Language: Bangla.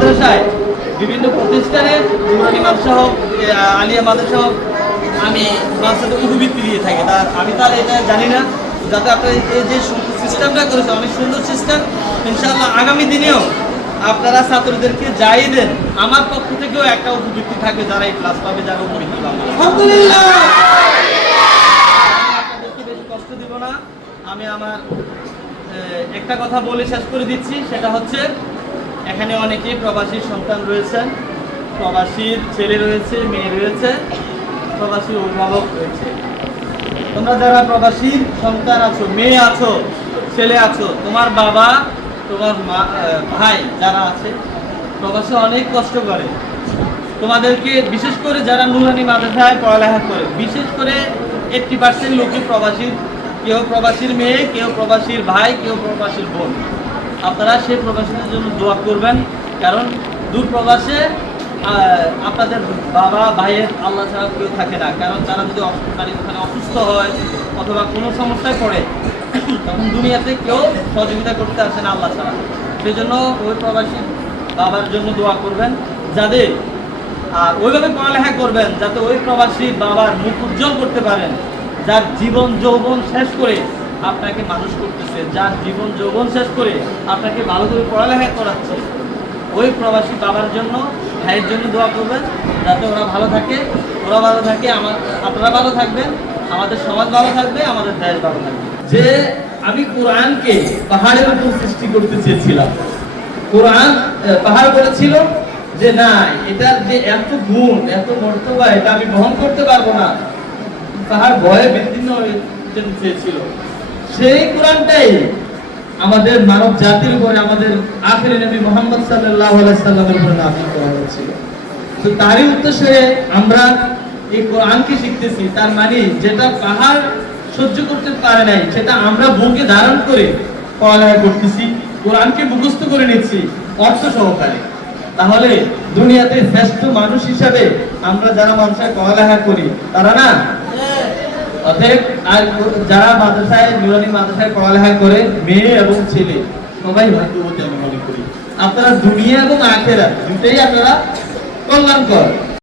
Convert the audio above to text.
মাদ্রাসায় বিভিন্ন প্রতিষ্ঠানে নুরানি মাদ্রাসা হোক, আলিয়া মাদ্রাসা হোক, আমি মাদ্রাসাতে উপবৃত্তি দিয়ে থাকি। আমি তার এটা জানি না, যাতে আপনার এই যে সিস্টেমটা করেছে অনেক সুন্দর সিস্টেম। ইনশাআল্লাহ আগামী দিনেও আপনারা ছাত্রদেরকে যাই দেন, আমার পক্ষ থেকেও একটা উপবৃত্তি থাকবে, যারা এই ক্লাস পাবে, যারা উপবৃত্তি পাবে। আলহামদুলিল্লাহ। আপনাদেরকে বেশি কষ্ট দিব না, আমি আমার একটা কথা বলে শেষ করে দিচ্ছি। সেটা হচ্ছে, এখানে অনেকেই প্রবাসীর সন্তান রয়েছেন, প্রবাসীর ছেলে রয়েছে, মেয়ে রয়েছে, প্রবাসী অভিভাবক রয়েছে। তোমরা যারা প্রবাসীর সন্তান আছো, মেয়ে আছো, ছেলে আছো, তোমার বাবা, তোমার মা, ভাই যারা আছে প্রবাসে অনেক কষ্ট করে। তোমাদেরকে বিশেষ করে যারা নুরানি মাদ্রাসায় পড়ালেখা করে, বিশেষ করে 80% লোকই প্রবাসীর, কেউ প্রবাসীর মেয়ে, কেউ প্রবাসীর ভাই, কেউ প্রবাসীর বোন। আপনারা সেই প্রবাসীদের জন্য দোয়া করবেন, কারণ দূর প্রবাসে আপনাদের বাবা ভাইয়ের আল্লাহ ছাড়া কেউ থাকে না। কারণ তারা যদি ওখানে অসুস্থ হয় অথবা কোনো সমস্যায় পড়ে, তখন দুনিয়াতে কেউ সহযোগিতা করতে আসে না আল্লাহ ছাড়া। সেই জন্য ওই প্রবাসী বাবার জন্য দোয়া করবেন, যাদের আর ওইভাবে পড়ালেখা করবেন যাতে ওই প্রবাসী বাবার মুখ উজ্জ্বল করতে পারেন, যার জীবন যৌবন শেষ করে আপনাকে মানুষ করতেছে, যার জীবন যৌবন শেষ করে আপনাকে ভালো করে পড়ালেখা করাচ্ছে, ওই প্রবাসী বাবার জন্য, ভাইয়ের জন্য দোয়া করবেন, যাতে ওরা ভালো থাকে, ওরা ভালো থাকে, আপনারা ভালো থাকবেন, আমাদের সমাজ ভালো থাকবে, আমাদের দেশ ভালো থাকবে। যে আমি কোরআনকে পাহাড়ের উপর সৃষ্টি করতে চেয়েছিলাম, কোরআন পাহাড় বলেছিল যে না, এটার যে এত গুণ, এত মর্তবা, এটা আমি বহন করতে পারবো না, পাহাড় ভয়ে বিচ্ছিন্ন হয়ে যেতে চেয়েছিল। সেই কোরআনটাই আমাদের মানব জাতির উপরে, আমাদের আখিরি নবী মুহাম্মদ সাল্লাল্লাহু আলাইহি সাল্লামের উপরে নাযিল করা হয়েছিল। তো তারই উদ্দেশ্যে আমরা এই কোরআনকে শিখতেছি। তার মানে যেটা পাহাড় সহ্য করতে পারে নাই, সেটা আমরা বুকে ধারণ করে পড়ালেখা করতেছি, কোরআনকে মুখস্থ করে নিচ্ছি অর্থ সহকারে। তাহলে দুনিয়াতে শ্রেষ্ঠ মানুষ হিসাবে আমরা যারা মানুষের পড়ালেখা করি তারা না, অতএব আর যারা মাদ্রাসায়, নুরানি মাদ্রাসায় পড়ালেখা করে, মেয়ে এবং ছেলে সবাই ভাগ্যবতী আমি মনে করি। আপনারা দুনিয়া এবং আখিরাত দুটেই আপনারা কল্যাণকর।